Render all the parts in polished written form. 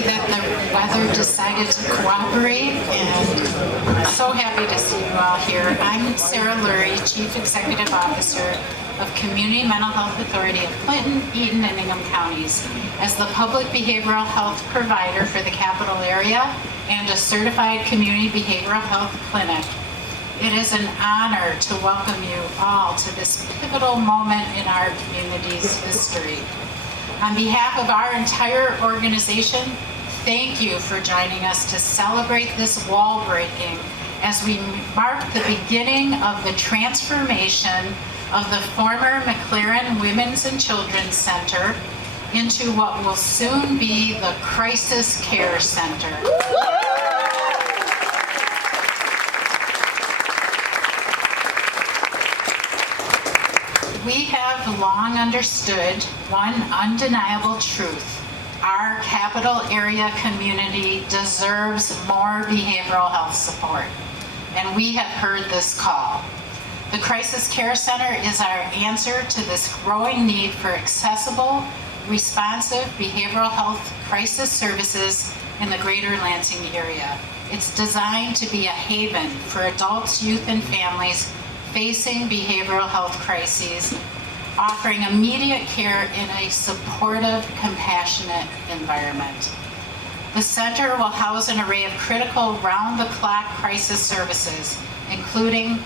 see that the weather decided to cooperate, and I'm so happy to see you all here. I'm Sarah Lurie, Chief Executive Officer of Community Mental Health Authority of Clinton, Eaton, and Ingham Counties. As the public behavioral health provider for the capital area and a certified community behavioral health clinic, it is an honor to welcome you all to this pivotal moment in our community's history. On behalf of our entire organization, thank you for joining us to celebrate this wall breaking as we mark the beginning of the transformation of the former McLaren Women's and Children's Center into what will soon be the Crisis Care Center. We have long understood one undeniable truth. Our capital area community deserves more behavioral health support, and we have heard this call. The Crisis Care Center is our answer to this growing need for accessible, responsive behavioral health crisis services in the greater Lansing area. It's designed to be a haven for adults, youth, and families facing behavioral health crises, offering immediate care in a supportive, compassionate environment. The center will house an array of critical round-the-clock crisis services, including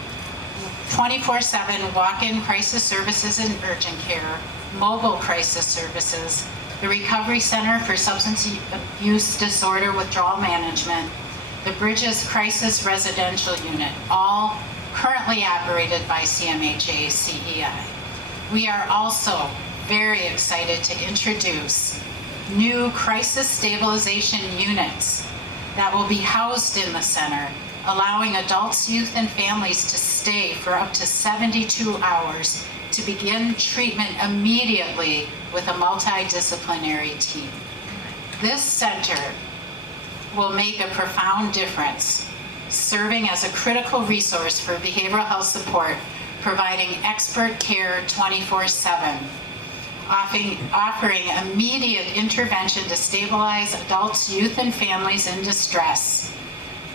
24/7 walk-in crisis services and urgent care, mobile crisis services, the Recovery Center for Substance Abuse Disorder Withdrawal Management, the Bridges Crisis Residential Unit, all currently operated by CMHA-CEI. We are also very excited to introduce new crisis stabilization units that will be housed in the center, allowing adults, youth, and families to stay for up to 72 hours to begin treatment immediately with a multidisciplinary team. This center will make a profound difference, serving as a critical resource for behavioral health support, providing expert care 24/7, offering immediate intervention to stabilize adults, youth, and families in distress,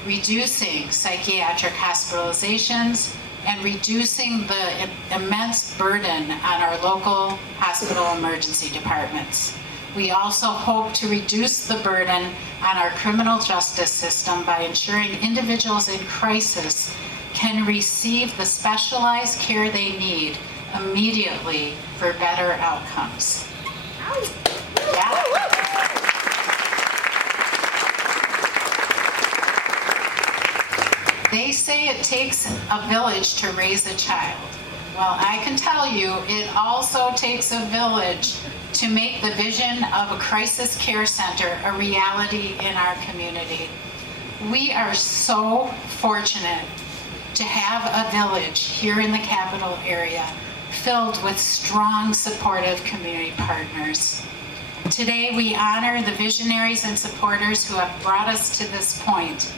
reducing psychiatric hospitalizations, and reducing the immense burden on our local hospital emergency departments. We also hope to reduce the burden on our criminal justice system by ensuring individuals in crisis can receive the specialized care they need immediately for better outcomes. Yeah. They say it takes a village to raise a child. Well, I can tell you, it also takes a village to make the vision of a crisis care center a reality in our community. We are so fortunate to have a village here in the capital area filled with strong, supportive community partners. Today, we honor the visionaries and supporters who have brought us to this point.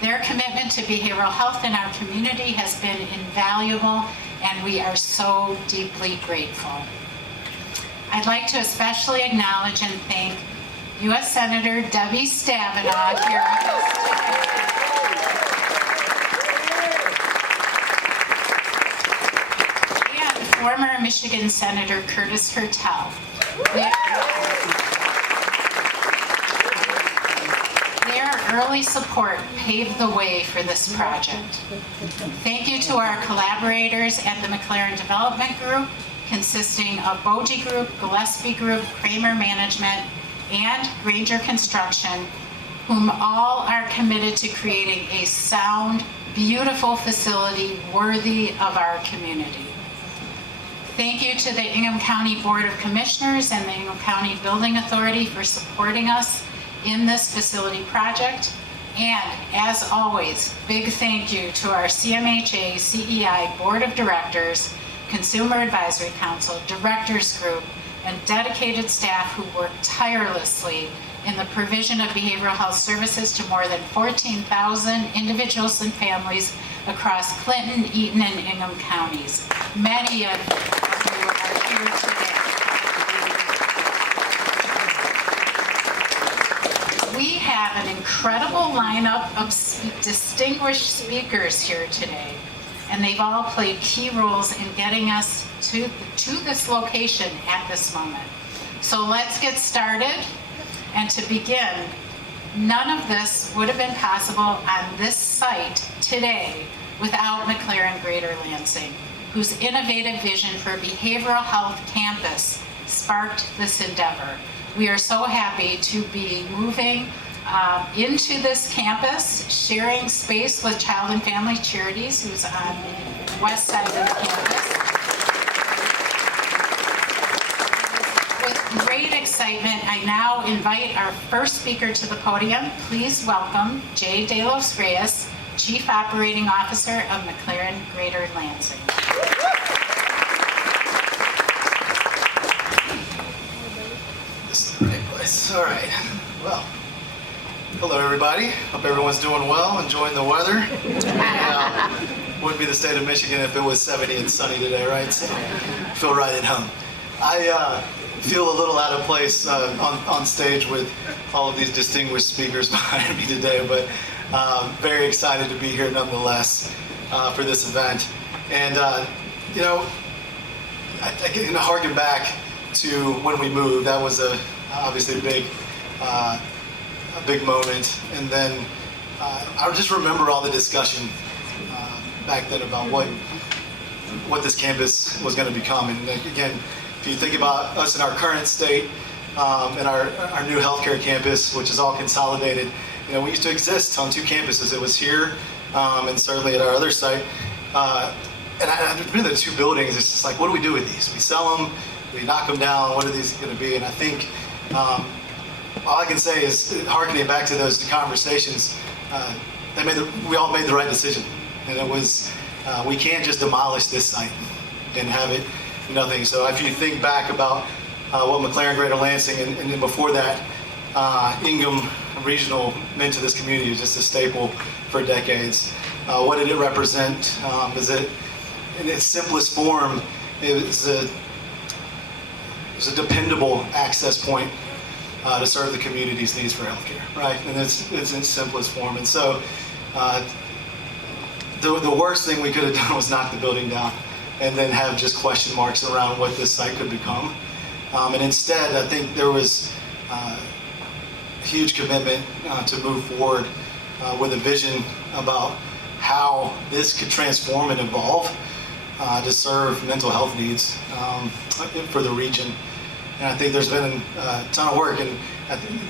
Their commitment to behavioral health in our community has been invaluable, and we are so deeply grateful. I'd like to especially acknowledge and thank U.S. Senator Debbie Stabenow here with us today. And former Michigan Senator Curtis Hertel. Their early support paved the way for this project. Thank you to our collaborators at the McLaren Development Group, consisting of Boji Group, Gillespie Group, Kramer Management, and Granger Construction, whom all are committed to creating a sound, beautiful facility worthy of our community. Thank you to the Ingham County Board of Commissioners and the Ingham County Building Authority for supporting us in this facility project. And as always, big thank you to our CMHA-CEI Board of Directors, Consumer Advisory Council, Directors Group, and dedicated staff who work tirelessly in the provision of behavioral health services to more than 14,000 individuals and families across Clinton, Eaton, and Ingham counties. Many of you are here today. have an incredible lineup of distinguished speakers here today, and they've all played key roles in getting us to this location at this moment. So let's get started. And to begin, none of this would have been possible on this site today without McLaren Greater Lansing, whose innovative vision for a behavioral health campus sparked this endeavor. We are so happy to be moving into this campus, sharing space with Child and Family Charities, who's on the west side of the campus. With great excitement, I now invite our first speaker to the podium. Please welcome Jay De Los Reyes, Chief Operating Officer of McLaren Greater Lansing. This is the right place. All right. Well, hello everybody. Hope everyone's doing well, enjoying the weather. Wouldn't be the state of Michigan if it was 70 and sunny today, right? So feel right at home. I feel a little out of place on stage with all of these distinguished speakers behind me today, but very excited to be here nonetheless for this event. And you know, I can harken back to when we moved. That was obviously a big moment. And then I just remember all the discussion back then about what this campus was going to become. And again, if you think about us in our current state and our new healthcare campus, which is all consolidated, you know, we used to exist on 2 campuses. It was here and certainly at our other site. And I've been to the 2 buildings. It's just like, what do we do with these? We sell them, we knock them down. What are these going to be? And I think all I can say is, harkening back to those conversations, we all made the right decision. And it was, we can't just demolish this site and have it nothing. So if you think back about what McLaren Greater Lansing and then before that, Ingham Regional meant to this community, was just a staple for decades. What did it represent? Is it, in its simplest form, it was a dependable access point to serve the community's needs for healthcare, right? And it's in its simplest form. And so the worst thing we could have done was knock the building down and then have just question marks around what this site could become. And instead, I think there was a huge commitment to move forward with a vision about how this could transform and evolve to serve mental health needs for the region. And I think there's been a ton of work, and I think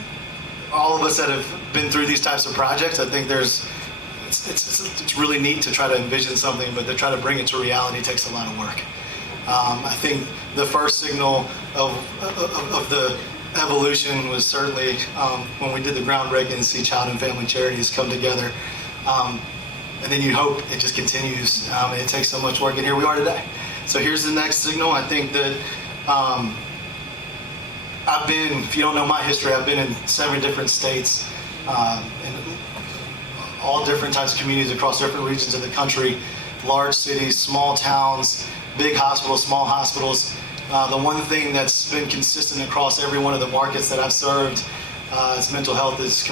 all of us that have been through these types of projects, I think it's really neat to try to envision something, but to try to bring it to reality takes a lot of work. I think the first signal of the evolution was certainly when we did the groundbreaking and see Child and Family Charities come together. And then you hope it just continues, and it takes so much work, and here we are today. So here's the next signal. I think that if you don't know my history, I've been in 7 different states, in all different types of communities across different regions of the country, large cities, small towns, big hospitals, small hospitals. The one thing that's been consistent across every one of the markets that I've served is mental health is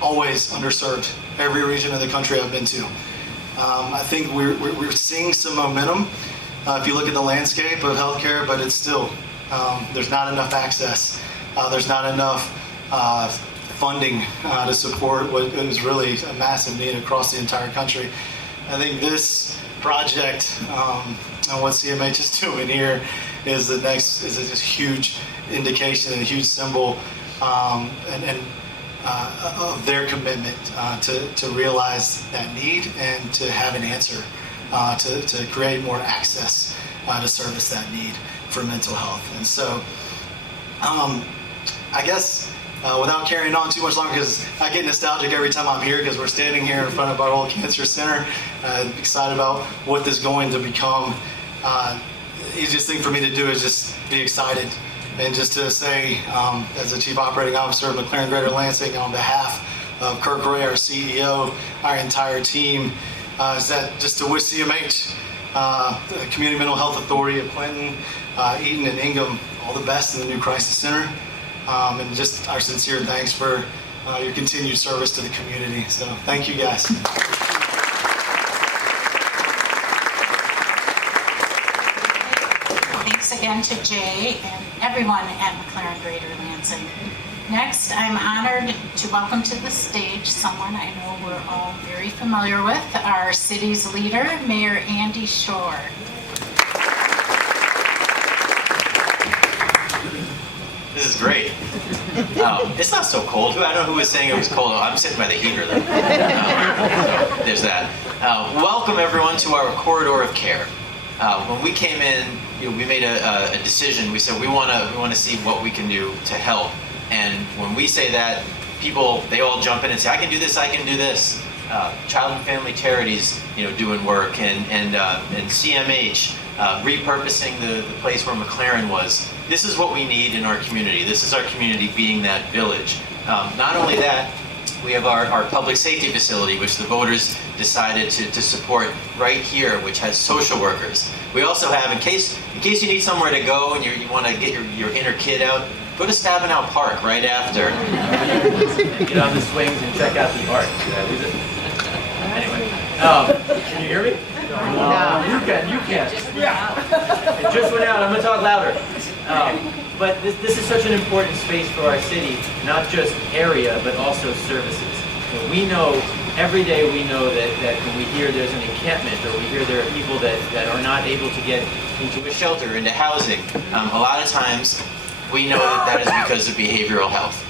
always underserved. Every region of the country I've been to. I think we're seeing some momentum if you look at the landscape of healthcare, but it's still, there's not enough access. There's not enough funding to support what is really a massive need across the entire country. I think this project and what CMH is doing here is a huge indication and a huge symbol of their commitment to realize that need and to have an answer to create more access to service that need for mental health. And so I guess without carrying on too much longer, because I get nostalgic every time I'm here because we're standing here in front of our old cancer center, excited about what this is going to become. Easiest thing for me to do is just be excited. And just to say, as the Chief Operating Officer of McLaren Greater Lansing, on behalf of Kirk Ray, our CEO, our entire team, is that just to wish CMH, the Community Mental Health Authority of Clinton, Eaton, and Ingham all the best in the new Crisis Center. And just our sincere thanks for your continued service to the community. So thank you guys. Thanks again to Jay and everyone at McLaren Greater Lansing. Next, I'm honored to welcome to the stage someone I know we're all very familiar with, our city's leader, Mayor Andy Shore. This is great. It's not so cold. I don't know who was saying it was cold. I'm sitting by the heater though. There's that. Welcome everyone to our corridor of care. When we came in, we made a decision. We said we want to see what we can do to help. And when we say that, people, they all jump in and say, I can do this, I can do this. Child and family charities, doing work, and CMH, repurposing the place where McLaren was. This is what we need in our community. This is our community being that village. Not only that, we have our public safety facility, which the voters decided to support right here, which has social workers. We also have, in case you need somewhere to go and you want to get your inner kid out, go to Stabenow Park right after. Get on the swings and check out the art. Did I lose it? Anyway, can you hear me? No. You can. It just went out. I'm going to talk louder. But this is such an important space for our city, not just area, but also services. We know, every day we know that when we hear there's an encampment, or we hear there are people that are not able to get into a shelter, into housing, a lot of times we know that is because of behavioral health.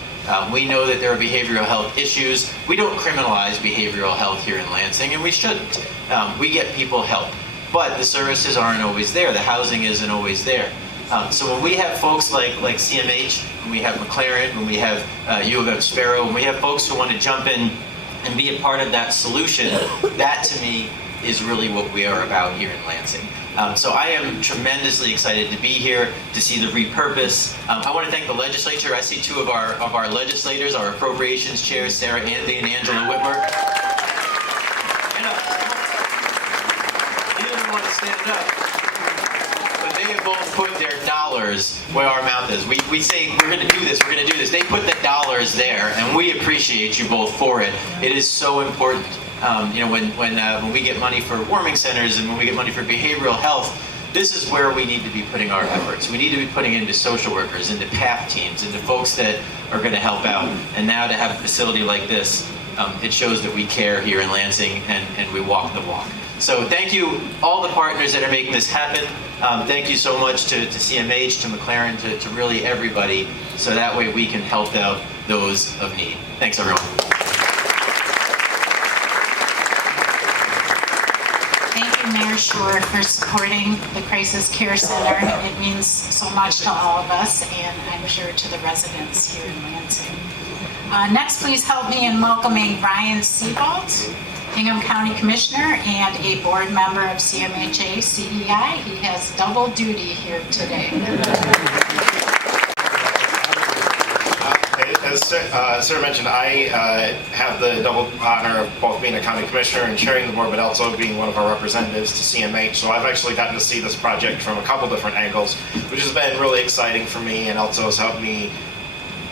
We know that there are behavioral health issues. We don't criminalize behavioral health here in Lansing, and we shouldn't. We get people help. But the services aren't always there. The housing isn't always there. So when we have folks like CMH, when we have McLaren, when we have U of M Sparrow, when we have folks who want to jump in and be a part of that solution, that to me is really what we are about here in Lansing. So I am tremendously excited to be here, to see the repurpose. I want to thank the legislature. I see two of our legislators, our appropriations chairs, Sarah Anthony and Angela Whitmer. And, you didn't want to stand up. But they have both put their dollars where our mouth is. We say, we're going to do this, we're going to do this. They put the dollars there, and we appreciate you both for it. It is so important. When we get money for warming centers and when we get money for behavioral health, this is where we need to be putting our efforts. We need to be putting into social workers, into PATH teams, into folks that are going to help out. And now to have a facility like this, it shows that we care here in Lansing and we walk the walk. So thank you, all the partners that are making this happen. Thank you so much to CMH, to McLaren, to really everybody, so that way we can help out those of need. Thanks, everyone. Thank you, Mayor Shore, for supporting the Crisis Care Center. It means so much to all of us, and I'm sure to the residents here in Lansing. Next, please help me in welcoming Ryan Sebald, Ingham County Commissioner and a board member of CMHA-CEI. He has double duty here today. As Sarah mentioned, I have the double honor of both being a county commissioner and chairing the board, but also being one of our representatives to CMH. So I've actually gotten to see this project from a couple different angles, which has been really exciting for me, and also has helped me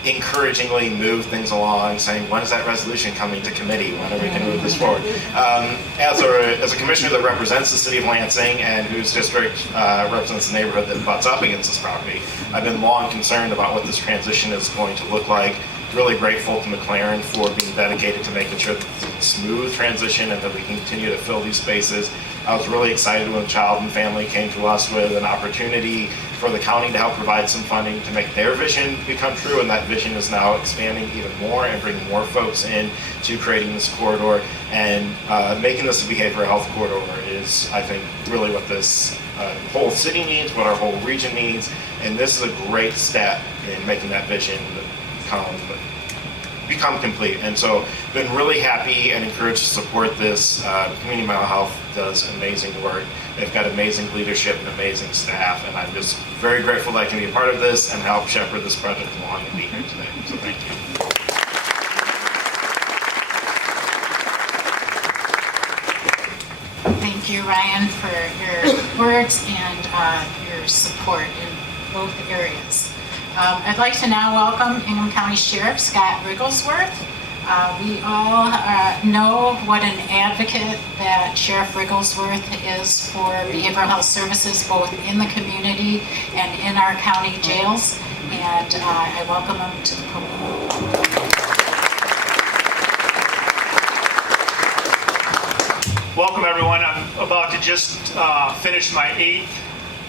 encouragingly move things along, saying, when is that resolution coming to committee? When are we going to move this forward? As a commissioner that represents the city of Lansing and whose district represents the neighborhood that butts up against this property, I've been long concerned about what this transition is going to look like. Really grateful to McLaren for being dedicated to making sure that it's a smooth transition and that we can continue to fill these spaces. I was really excited when Child and Family came to us with an opportunity for the county to help provide some funding to make their vision become true, and that vision is now expanding even more and bringing more folks in to creating this corridor, and making this a behavioral health corridor is, I think, really what this whole city needs, what our whole region needs, and this is a great step in making that vision become complete. And so been really happy and encouraged to support this. Community Mental Health does amazing work. They've got amazing leadership and amazing staff, and I'm just very grateful that I can be a part of this and help shepherd this project along and be here today. So thank you. Thank you, Ryan, for your words and your support in both areas. I'd like to now welcome Ingham County Sheriff Scott Rigglesworth. We all know what an advocate that Sheriff Rigglesworth is for behavioral health services both in the community and in our county jails, and I welcome him to the podium. Welcome everyone. I'm about to just finish my 8th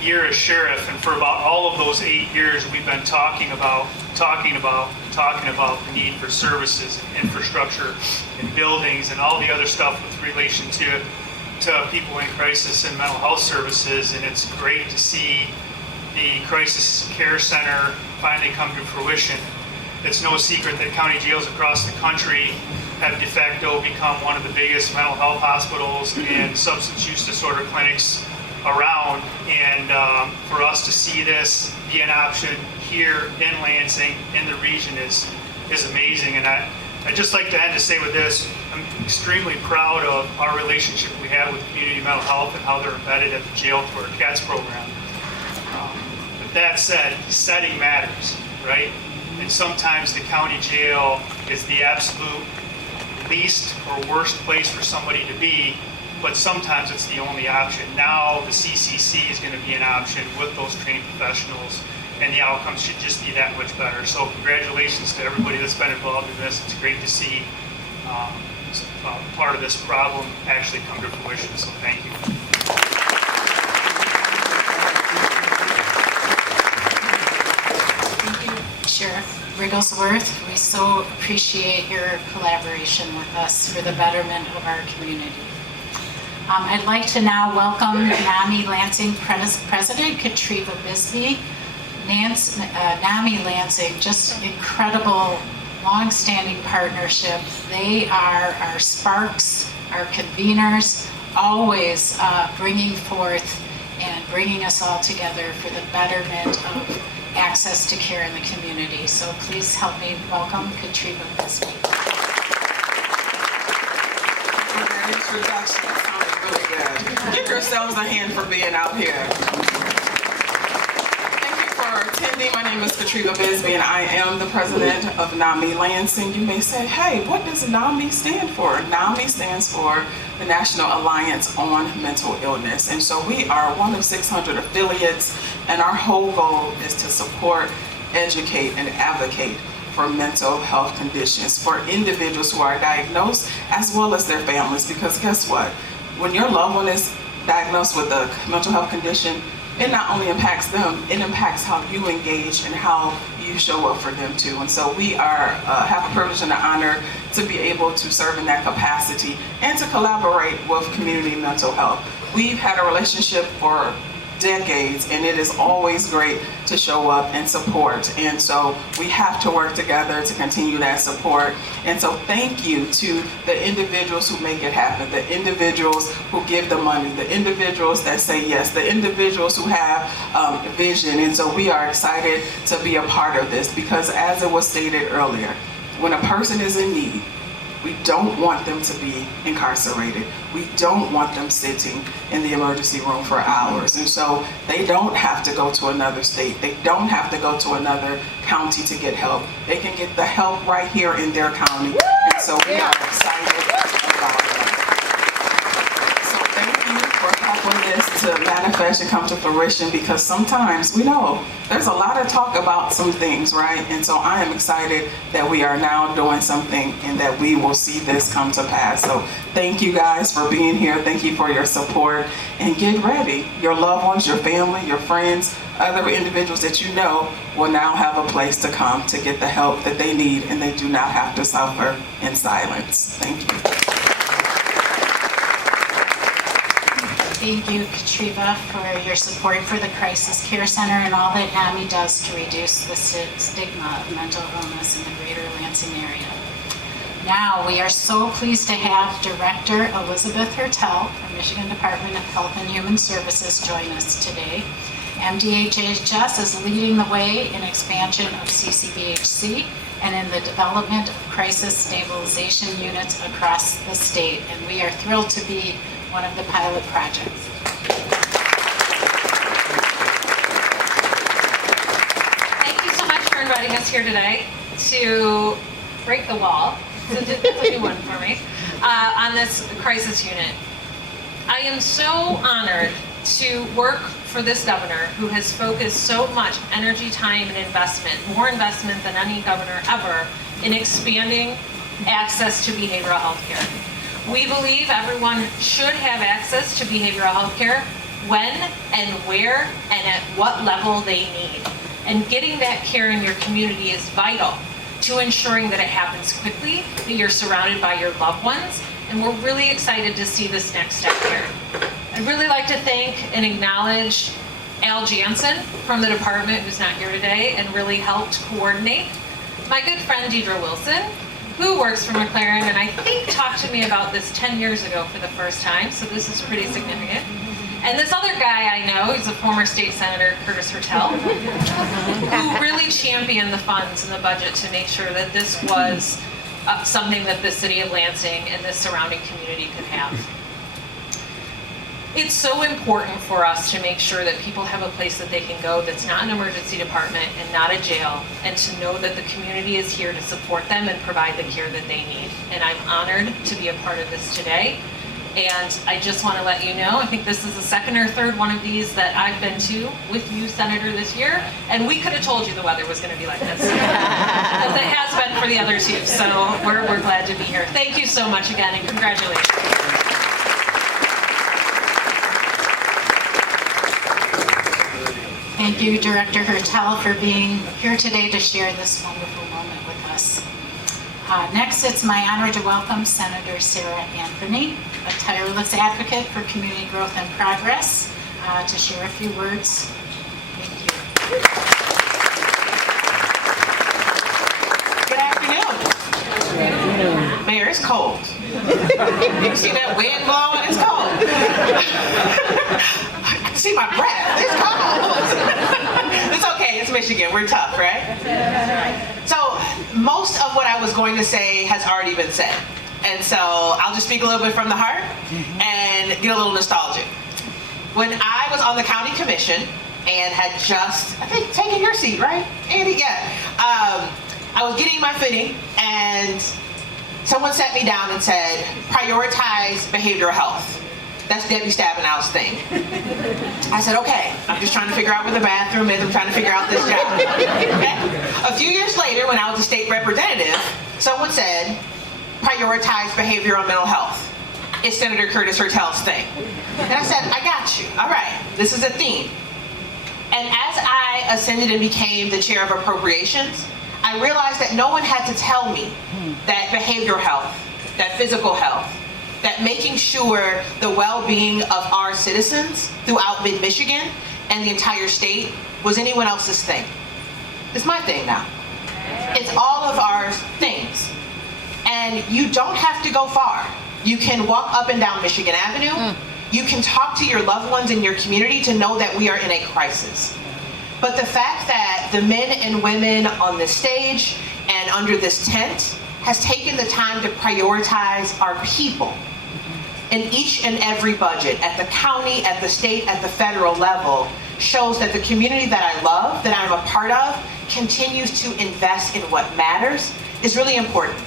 year as sheriff, and for about all of those 8 years we've been talking about the need for services and infrastructure and buildings and all the other stuff with relation to people in crisis and mental health services. And it's great to see the Crisis Care Center finally come to fruition. It's no secret that county jails across the country have de facto become one of the biggest mental health hospitals and substance use disorder clinics around. And for us to see this be an option here in Lansing, in the region, is amazing. And I'd just like to end to say with this, I'm extremely proud of our relationship we have with community mental health and how they're embedded at the jail through our CATS program. But that said, setting matters, right? And sometimes the county jail is the absolute least or worst place for somebody to be, but sometimes it's the only option. Now the CCC is going to be an option with those trained professionals, and the outcomes should just be that much better. So congratulations to everybody that's been involved in this. It's great to see part of this problem actually come to fruition, so thank you. Thank you, Sheriff Rigglesworth. We so appreciate your collaboration with us for the betterment of our community. I'd like to now welcome NAMI Lansing President Katriva Bisbee. NAMI Lansing, just incredible, long-standing partnership. They are our sparks, our conveners, always bringing forth and bringing us all together for the betterment of access to care in the community. So please help me welcome Katriva Bisbee. That introduction sounded really good. Give yourselves a hand for being out here. Thank you for attending. My name is Katriva Bisbee, and I am the president of NAMI Lansing. You may say, hey, what does NAMI stand for? NAMI stands for the National Alliance on Mental Illness. And so we are one of 600 affiliates, and our whole goal is to support, educate, and advocate for mental health conditions for individuals who are diagnosed as well as their families. Because guess what? When your loved one is diagnosed with a mental health condition, it not only impacts them, it impacts how you engage and how you show up for them too. And so we have a privilege and an honor to be able to serve in that capacity and to collaborate with community mental health. We've had a relationship for decades, and it is always great to show up and support. And so we have to work together to continue that support. And so thank you to the individuals who make it happen, the individuals who give the money, the individuals that say yes, the individuals who have vision. And so we are excited to be a part of this, because as it was stated earlier, when a person is in need, we don't want them to be incarcerated. We don't want them sitting in the emergency room for hours. And so they don't have to go to another state. They don't have to go to another county to get help. They can get the help right here in their county. And so we are excited about that. So thank you for helping this to manifest and come to fruition, because sometimes we know there's a lot of talk about some things, right? And so I am excited that we are now doing something and that we will see this come to pass. So thank you guys for being here. Thank you for your support, and get ready. Your loved ones, your family, your friends, other individuals that you know will now have a place to come to get the help that they need, and they do not have to suffer in silence. Thank you. Thank you, Katriva, for your support for the Crisis Care Center and all that NAMI does to reduce the stigma of mental illness in the greater Lansing area. Now, we are so pleased to have Director Elizabeth Hertel from Michigan Department of Health and Human Services join us today. MDHHS is leading the way in expansion of CCBHC and in the development of crisis stabilization units across the state, and we are thrilled to be one of the pilot projects. Thank you so much, inviting us here today to break the wall. That's a new one for me, on this crisis unit. I am so honored to work for this governor who has focused so much energy, time, and investment, more investment than any governor ever, in expanding access to behavioral health care. We believe everyone should have access to behavioral health care when and where and at what level they need. And getting that care in your community is vital to ensuring that it happens quickly, that you're surrounded by your loved ones, and we're really excited to see this next step here. I'd really like to thank and acknowledge Al Jansen from the department, who's not here today, and really helped coordinate. My good friend Deidre Wilson, who works for McLaren, and I think talked to me about this 10 years ago for the first time, so this is pretty significant. And this other guy I know, he's a former state senator, Curtis Hertel, who really championed the funds and the budget to make sure that this was something that the city of Lansing and the surrounding community could have. It's so important for us to make sure that people have a place that they can go that's not an emergency department and not a jail, and to know that the community is here to support them and provide the care that they need. And I'm honored to be a part of this today. And I just want to let you know, I think this is the second or third one of these that I've been to with you, Senator, this year. And we could have told you the weather was going to be like this. Because it has been for the other two. So we're glad to be here. Thank you so much again, and congratulations. Thank you, Director Hertel, for being here today to share this wonderful moment with us. Next, it's my honor to welcome Senator Sarah Anthony, a tireless advocate for community growth and progress, to share a few words. Thank you. Good afternoon. Mayor, it's cold. You see that wind blowing? It's cold. I can see my breath. It's cold. It's okay. It's Michigan. We're tough, right? So most of what I was going to say has already been said. And so I'll just speak a little bit from the heart and get a little nostalgic. When I was on the county commission and had just, I think, taken your seat, right, Andy? Yeah. I was getting my footing, and someone sat me down and said, prioritize behavioral health. That's Debbie Stabenow's thing. I said, okay, I'm just trying to figure out where the bathroom is. I'm trying to figure out this job. Okay? A few years later, when I was a state representative, someone said, prioritize behavioral mental health. It's Senator Curtis Hertel's thing. And I said, I got you. All right, this is a theme. And as I ascended and became the chair of appropriations, I realized that no one had to tell me that behavioral health, that physical health, that making sure the well-being of our citizens throughout mid-Michigan and the entire state was anyone else's thing. It's my thing now. It's all of our things. And you don't have to go far. You can walk up and down Michigan Avenue. You can talk to your loved ones in your community to know that we are in a crisis. But the fact that the men and women on this stage and under this tent has taken the time to prioritize our people in each and every budget, at the county, at the state, at the federal level, shows that the community that I love, that I'm a part of, continues to invest in what matters, is really important.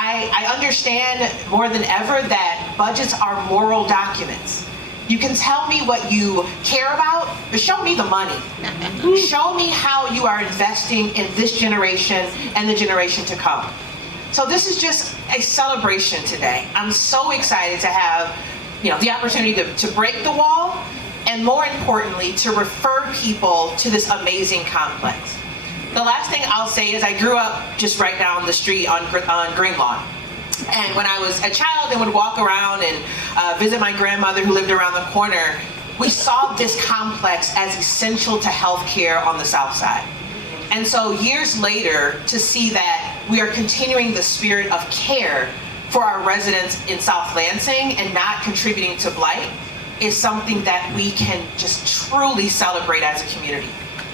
I understand more than ever that budgets are moral documents. You can tell me what you care about, but show me the money. Show me how you are investing in this generation and the generation to come. So this is just a celebration today. I'm so excited to have, the opportunity to break the wall, and more importantly, to refer people to this amazing complex. The last thing I'll say is I grew up just right down the street on Green Lawn. And when I was a child and would walk around and visit my grandmother who lived around the corner, we saw this complex as essential to healthcare on the South Side. And so years later, to see that we are continuing the spirit of care for our residents in South Lansing and not contributing to blight is something that we can just truly celebrate as a community.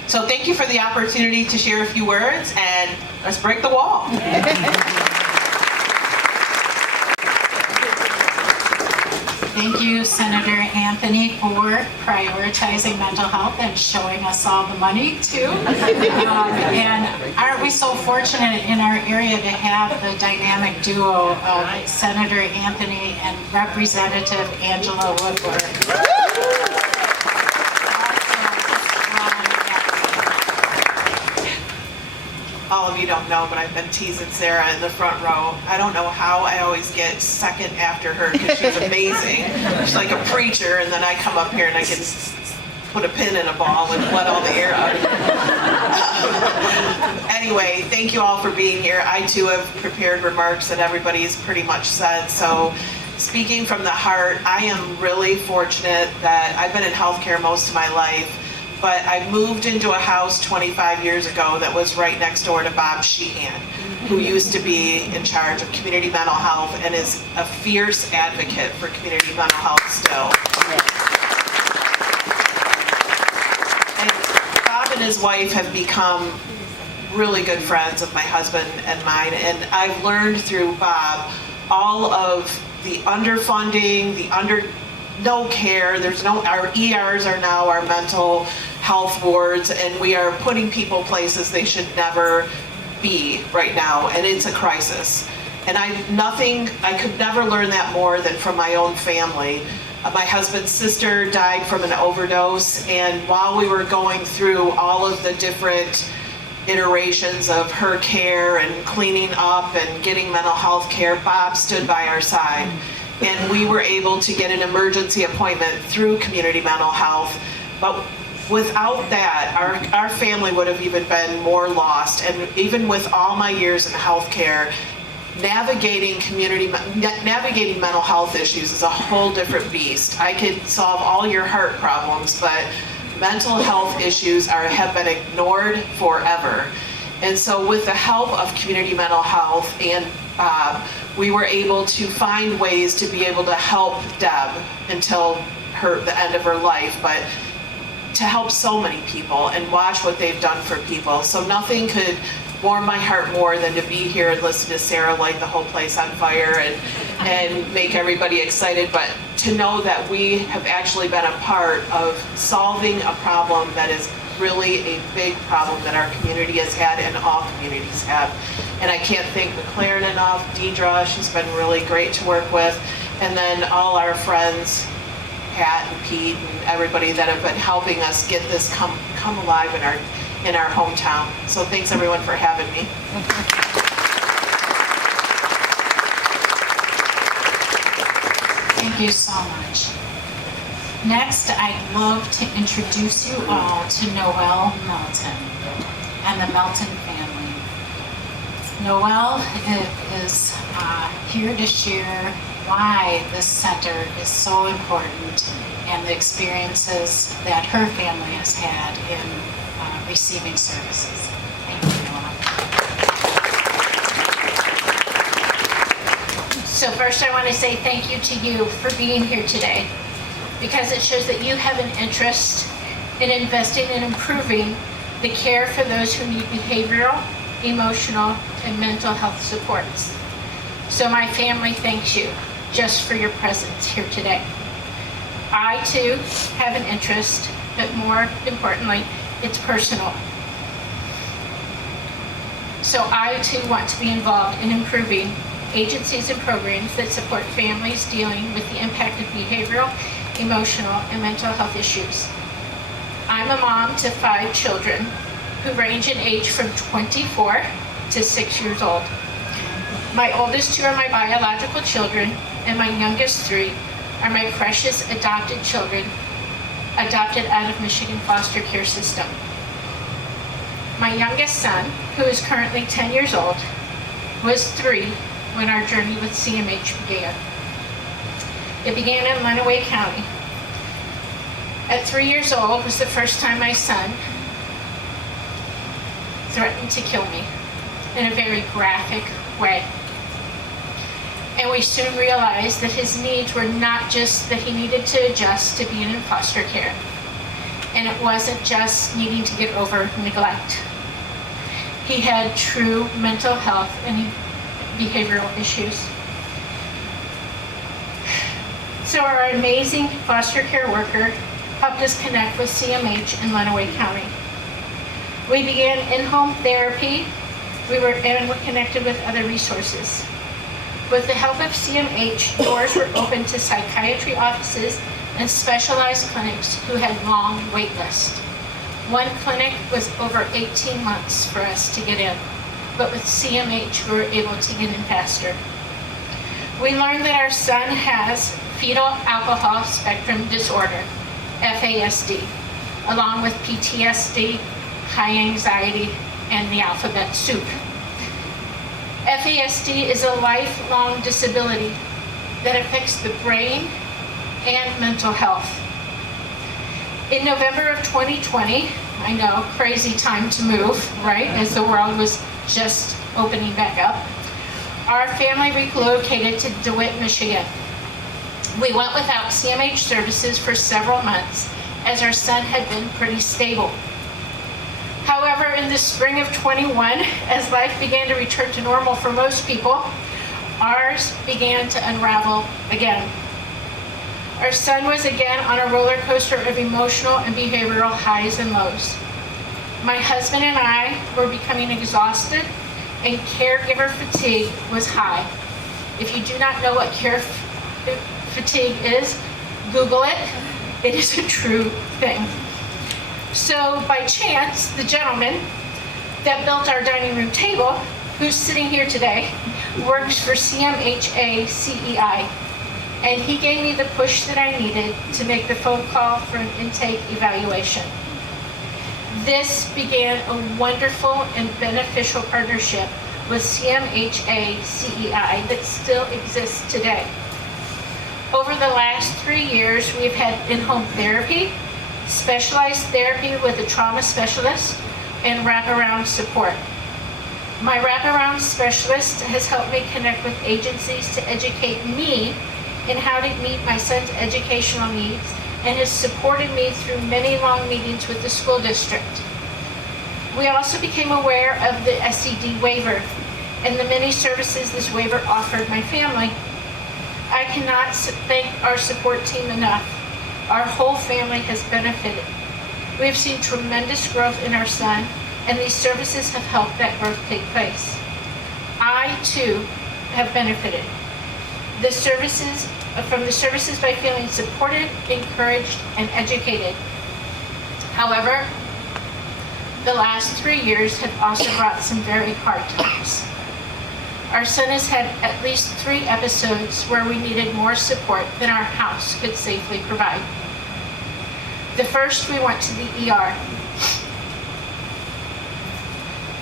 So thank you for the opportunity to share a few words, and let's break the wall. Thank you, Senator Anthony, for prioritizing mental health and showing us all the money too. And aren't we so fortunate in our area to have the dynamic duo of Senator Anthony and Representative Angela Woodward. All of you don't know, but I've been teasing Sarah in the front row. I don't know how I always get second after her because she's amazing. She's like a preacher, and then I come up here and I can put a pin in a ball and let all the air out. Anyway, thank you all for being here. I too have prepared remarks that everybody's pretty much said. So speaking from the heart, I am really fortunate that I've been in healthcare most of my life. But I moved into a house 25 years ago that was right next door to Bob Sheehan, who used to be in charge of community mental health and is a fierce advocate for community mental health still. And Bob and his wife have become really good friends of my husband and mine, and I've learned through Bob all of the underfunding, no care. Our ERs are now our mental health wards, and we are putting people places they should never be right now, and it's a crisis. And I could never learn that more than from my own family. My husband's sister died from an overdose, and while we were going through all of the different iterations of her care and cleaning up and getting mental health care, Bob stood by our side. And we were able to get an emergency appointment through community mental health. But without that, our family would have even been more lost. And even with all my years in healthcare, navigating mental health issues is a whole different beast. I could solve all your heart problems, but mental health issues have been ignored forever. And so with the help of community mental health and Bob, we were able to find ways to be able to help Deb until the end of her life, but to help so many people and watch what they've done for people. So nothing could warm my heart more than to be here and listen to Sarah light the whole place on fire and make everybody excited, but to know that we have actually been a part of solving a problem that is really a big problem that our community has had and all communities have. And I can't thank McLaren enough. Deidre, she's been really great to work with. And then all our friends, Pat and Pete and everybody that have been helping us get this come alive in our hometown. So thanks everyone for having me. Thank you so much. Next, I'd love to introduce you all to Noelle Melton and the Melton family. Noelle is here to share why this center is so important and the experiences that her family has had in receiving services. Thank you, Noelle. So first I want to say thank you to you for being here today, because it shows that you have an interest in investing in improving the care for those who need behavioral, emotional, and mental health supports. So my family thanks you just for your presence here today. I too have an interest, but more importantly, it's personal. So I too want to be involved in improving agencies and programs that support families dealing with the impact of behavioral, emotional, and mental health issues. I'm a mom to 5 children who range in age from 24 to 6 years old. My oldest 2 are my biological children, and my youngest 3 are my precious adopted children, adopted out of Michigan foster care system. My youngest son, who is currently 10 years old, was 3 when our journey with CMH began. It began in Lenawee County. At 3 years old was the first time my son threatened to kill me in a very graphic way. And we soon realized that his needs were not just that he needed to adjust to being in foster care. And it wasn't just needing to get over neglect. He had true mental health and behavioral issues. Also, our amazing foster care worker helped us connect with CMH in Lenawee County. We began in-home therapy. We were connected with other resources. With the help of CMH, doors were open to psychiatry offices and specialized clinics who had long wait lists. One clinic was over 18 months for us to get in, but with CMH, we were able to get in faster. We learned that our son has fetal alcohol spectrum disorder, FASD, along with PTSD, high anxiety, and the alphabet soup. FASD is a lifelong disability that affects the brain and mental health. In November of 2020, I know, crazy time to move, right, as the world was just opening back up, our family relocated to DeWitt, Michigan. We went without CMH services for several months as our son had been pretty stable. However, in the spring of 21, as life began to return to normal for most people, ours began to unravel again. Our son was again on a roller coaster of emotional and behavioral highs and lows. My husband and I were becoming exhausted, and caregiver fatigue was high. If you do not know what fatigue is, Google it. It is a true thing. So by chance, the gentleman that built our dining room table, who's sitting here today, works for CMHA-CEI. And he gave me the push that I needed to make the phone call for an intake evaluation. This began a wonderful and beneficial partnership with CMHA-CEI that still exists today. Over the last 3 years, we've had in-home therapy, specialized therapy with a trauma specialist, and wraparound support. My wraparound specialist has helped me connect with agencies to educate me in how to meet my son's educational needs and has supported me through many long meetings with the school district. We also became aware of the SED waiver and the many services this waiver offered my family. I cannot thank our support team enough. Our whole family has benefited. We have seen tremendous growth in our son, and these services have helped that growth take place. I, too, have benefited. From the services by feeling supported, encouraged, and educated. However, the last 3 years have also brought some very hard times. Our son has had at least 3 episodes where we needed more support than our house could safely provide. The first, we went to the ER.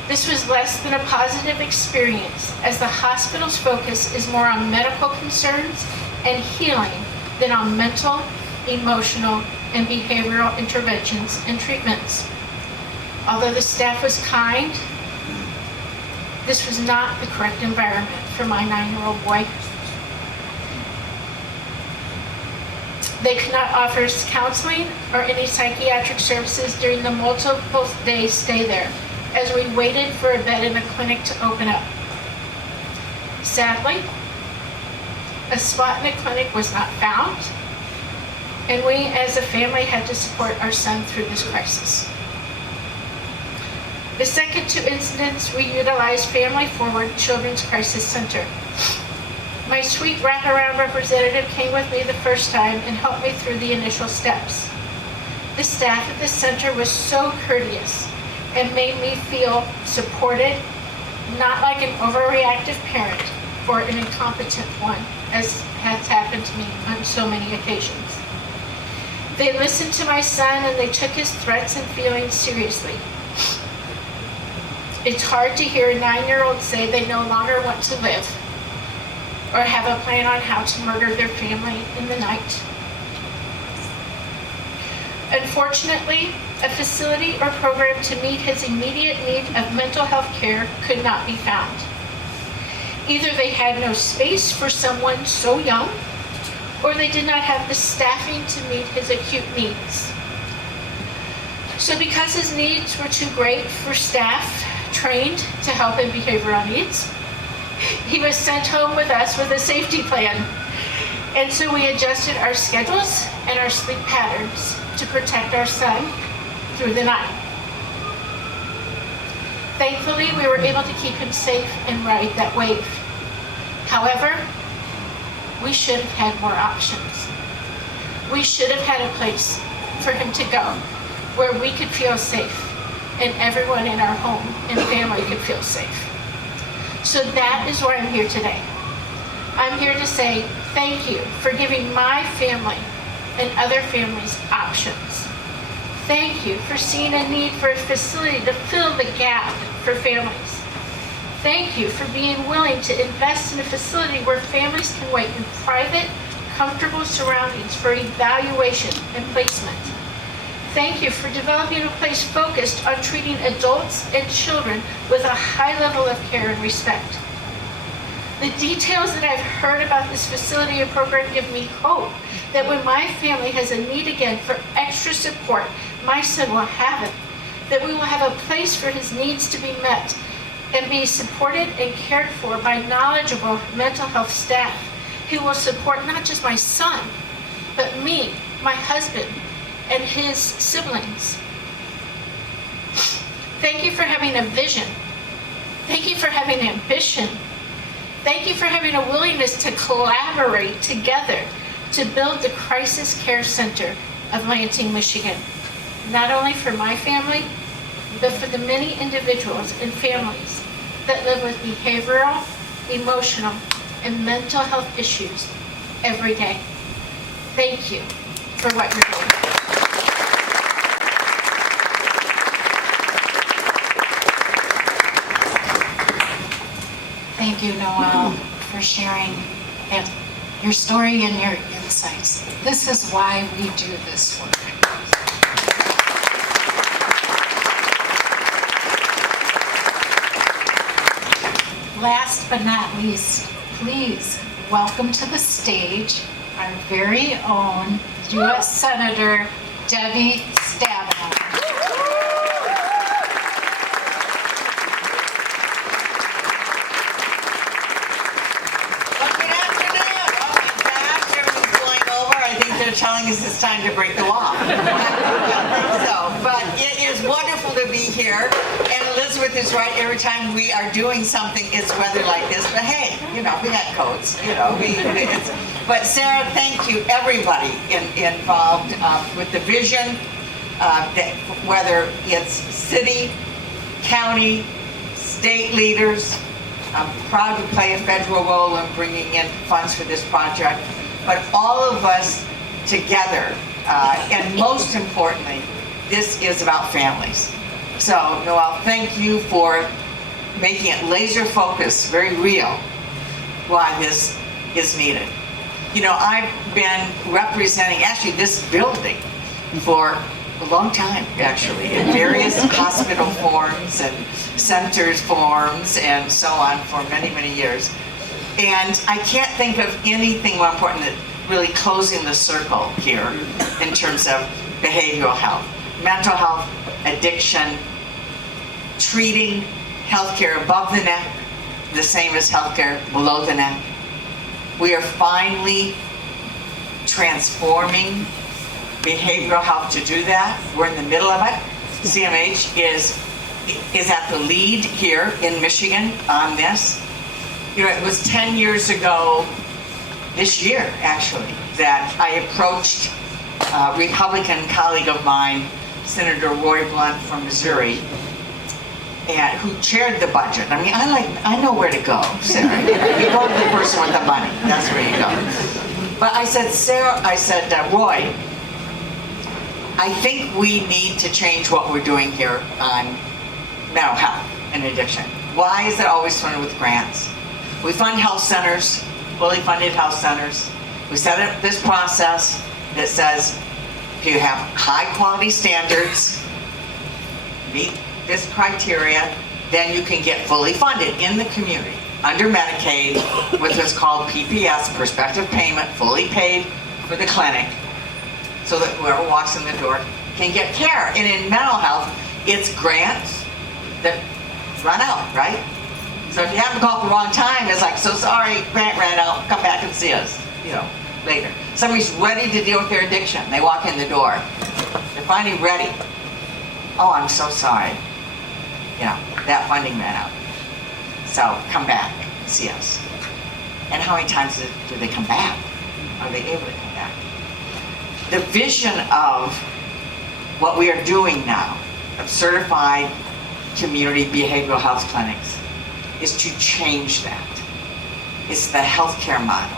This was less than a positive experience, as the hospital's focus is more on medical concerns and healing than on mental, emotional, and behavioral interventions and treatments. Although the staff was kind, this was not the correct environment for my 9-year-old boy. They could not offer us counseling or any psychiatric services during the multiple days stay there, as we waited for a bed in a clinic to open up. Sadly, a spot in a clinic was not found, and we as a family had to support our son through this crisis. The second 2 incidents, we utilized Family Forward Children's Crisis Center. My sweet wraparound representative came with me the first time and helped me through the initial steps. The staff at the center was so courteous and made me feel supported, not like an overreactive parent or an incompetent one, as has happened to me on so many occasions. They listened to my son and they took his threats and feelings seriously. It's hard to hear a 9-year-old say they no longer want to live or have a plan on how to murder their family in the night. Unfortunately, a facility or program to meet his immediate need of mental health care could not be found. Either they had no space for someone so young, or they did not have the staffing to meet his acute needs. So because his needs were too great for staff trained to help in behavioral needs, he was sent home with us with a safety plan. And so we adjusted our schedules and our sleep patterns to protect our son through the night. Thankfully, we were able to keep him safe and ride that wave. However, we should have had more options. We should have had a place for him to go where we could feel safe and everyone in our home and family could feel safe. So that is why I'm here today. I'm here to say thank you for giving my family and other families options. Thank you for seeing a need for a facility to fill the gap for families. Thank you for being willing to invest in a facility where families can wait in private, comfortable surroundings for evaluation and placement. Thank you for developing a place focused on treating adults and children with a high level of care and respect. The details that I've heard about this facility and program give me hope that when my family has a need again for extra support, my son will have it, that we will have a place for his needs to be met and be supported and cared for by knowledgeable mental health staff who will support not just my son, but me, my husband, and his siblings. Thank you for having a vision. Thank you for having ambition. Thank you for having a willingness to collaborate together to build the Crisis Care Center of Lansing, Michigan. Not only for my family, but for the many individuals and families that live with behavioral, emotional, and mental health issues every day. Thank you for what you're doing. Thank you, Noelle, for sharing your story and your insights. This is why we do this work. Last but not least, please welcome to the stage our very own U.S. Senator Debbie Stabenow. Telling us it's time to break the wall. But it is wonderful to be here. And Elizabeth is right. Every time we are doing something, it's weather like this. But hey, we got coats. But Sarah, thank you, everybody involved with the vision. Whether it's city, county, state leaders. I'm proud to play a federal role in bringing in funds for this project. But all of us together, and most importantly, this is about families. So, Noelle, thank you for making it laser focused, very real, why this is needed. I've been representing actually this building for a long time, actually, in various hospital forms and centers forms and so on for many, many years. And I can't think of anything more important than really closing the circle here in terms of behavioral health, mental health, addiction, treating healthcare above the neck, the same as healthcare below the neck. We are finally transforming behavioral health to do that. We're in the middle of it. CMH is at the lead here in Michigan on this. It was 10 years ago this year, actually, that I approached a Republican colleague of mine, Senator Roy Blunt from Missouri, and who chaired the budget. I mean, I know where to go, Sarah. You go to the person with the money. That's where you go. But I said, Roy, I think we need to change what we're doing here on mental health and addiction. Why is it always funded with grants? We fund health centers, fully funded health centers. We set up this process that says if you have high quality standards, meet this criteria, then you can get fully funded in the community under Medicaid with what's called PPS, prospective payment, fully paid for the clinic, so that whoever walks in the door can get care. And in mental health, it's grants that run out, right? So if you happen to call at the wrong time, it's like, so sorry, grant ran out, come back and see us. later. Somebody's ready to deal with their addiction. They walk in the door. They're finally ready. Oh, I'm so sorry. You know, that funding ran out. So come back, see us. And how many times do they come back? Are they able to come back? The vision of what we are doing now, of certified community behavioral health clinics, is to change that. It's the healthcare model.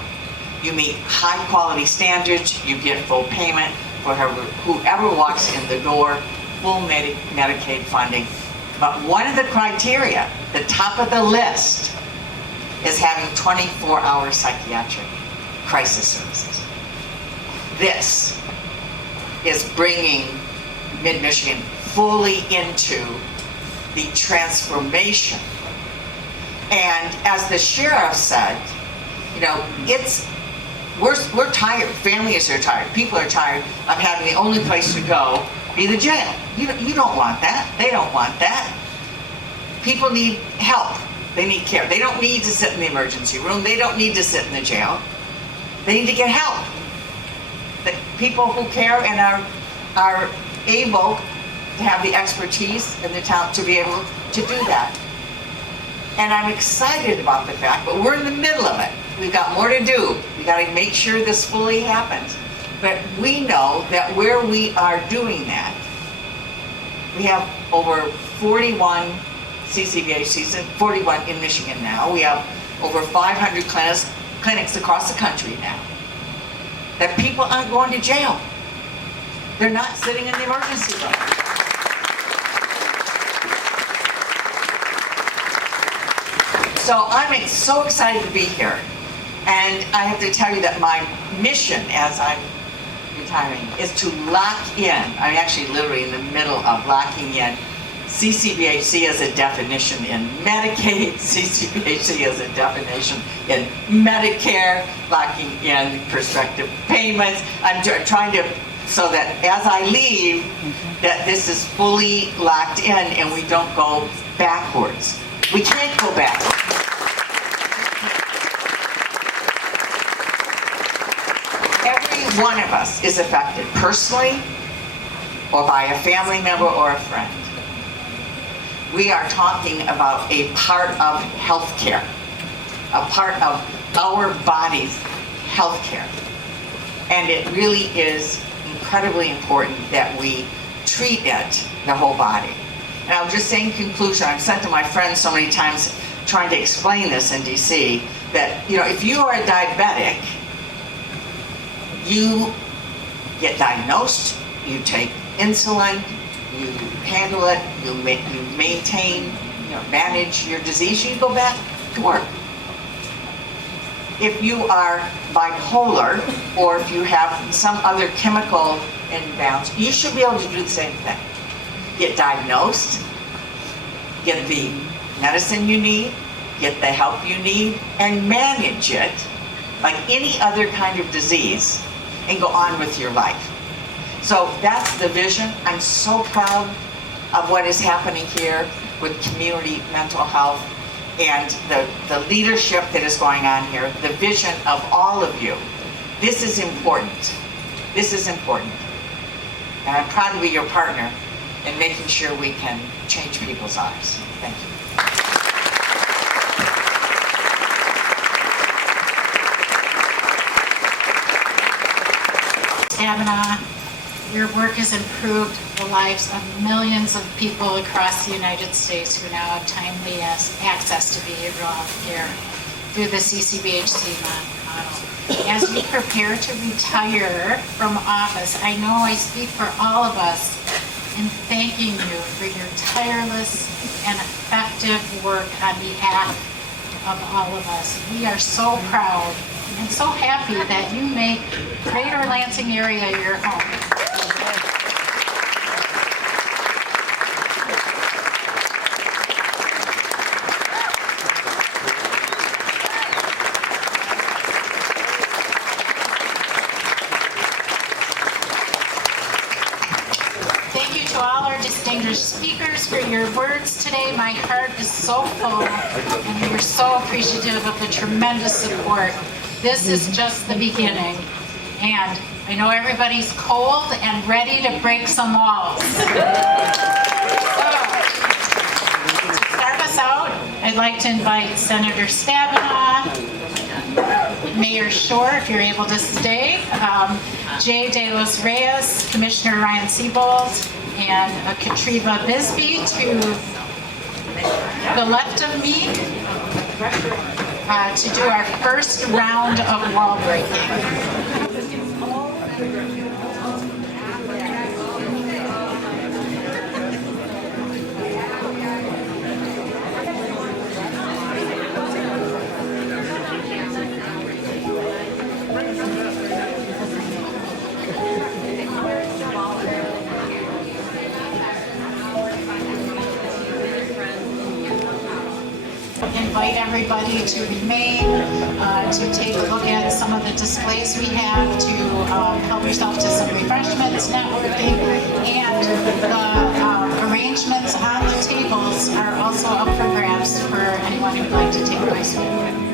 You meet high quality standards, you get full payment for whoever walks in the door, full Medicaid funding. But one of the criteria, the top of the list, is having 24-hour psychiatric crisis services. This is bringing Mid-Michigan fully into the transformation. And as the sheriff said, you know, we're tired. Families are tired. People are tired of having the only place to go be the jail. You don't want that. They don't want that. People need help. They need care. They don't need to sit in the emergency room. They don't need to sit in the jail. They need to get help. The people who care and are able to have the expertise and the talent to be able to do that. And I'm excited about the fact, but we're in the middle of it. We've got more to do. We got to make sure this fully happens. But we know that where we are doing that, we have over 41 CCBHCs, and 41 in Michigan now. We have over 500 clinics across the country now. That people aren't going to jail. They're not sitting in the emergency room. So I'm so excited to be here. And I have to tell you that my mission as I'm retiring is to lock in. I'm actually literally in the middle of locking in CCBHC as a definition in Medicaid, CCBHC as a definition in Medicare, locking in prospective payments. I'm trying to, so that as I leave, that this is fully locked in and we don't go backwards. We can't go backwards. Every one of us is affected personally or by a family member or a friend. We are talking about a part of healthcare, a part of our body's healthcare. And it really is incredibly important that we treat it, the whole body. And I'll just say in conclusion, I've said to my friends so many times trying to explain this in DC, that, you know, if you are a diabetic, you get diagnosed, you take insulin, you handle it, you maintain, you know, manage your disease, you go back to work. If you are bipolar, or if you have some other chemical imbalance, you should be able to do the same thing. Get diagnosed, get the medicine you need, get the help you need, and manage it like any other kind of disease, and go on with your life. So that's the vision. I'm so proud of what is happening here with community mental health and the leadership that is going on here, the vision of all of you. This is important. This is important. And I'm proud to be your partner in making sure we can change people's lives. Thank you. Kavanaugh, your work has improved the lives of millions of people across the United States who now have timely access to behavioral health care through the CCBHC model. As you prepare to retire from office, I know I speak for all of us in thanking you for your tireless and effective work on behalf of all of us. We are so proud and so happy that you make Greater Lansing area your home. Thank you to all our distinguished speakers for your words today. My heart is so full, and we are so appreciative of the tremendous support. This is just the beginning. And I know everybody's cold and ready to break some walls. So, to start us out, I'd like to invite Senator Stabenow, Mayor Shore, if you're able to stay, Jay De Los Reyes, Commissioner Ryan Siebold, and Katriva Bisbee to the left of me to do our first round of wall breaking. Invite everybody to remain, to take a look at some of the displays we have, to help yourself to some refreshments, networking, and the arrangements on the tables are also up for grabs for anyone who'd like to take place with you.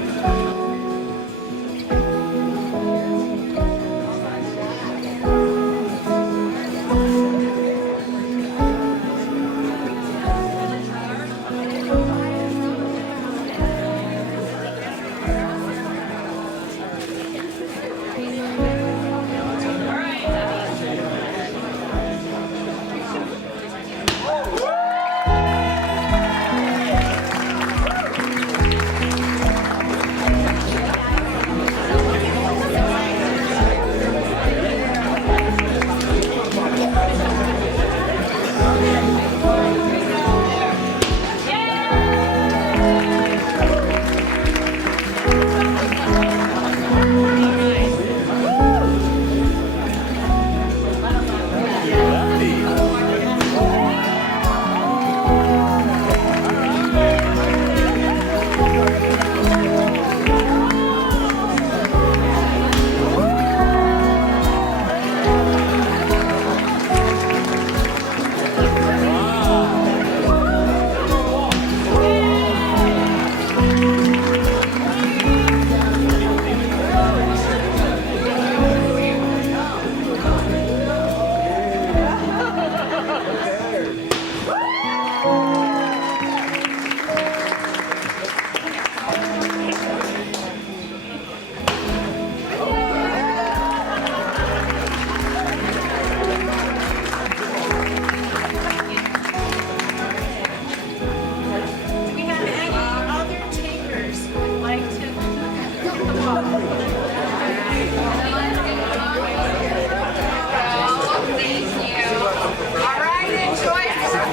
All right, enjoy some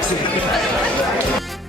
refreshments.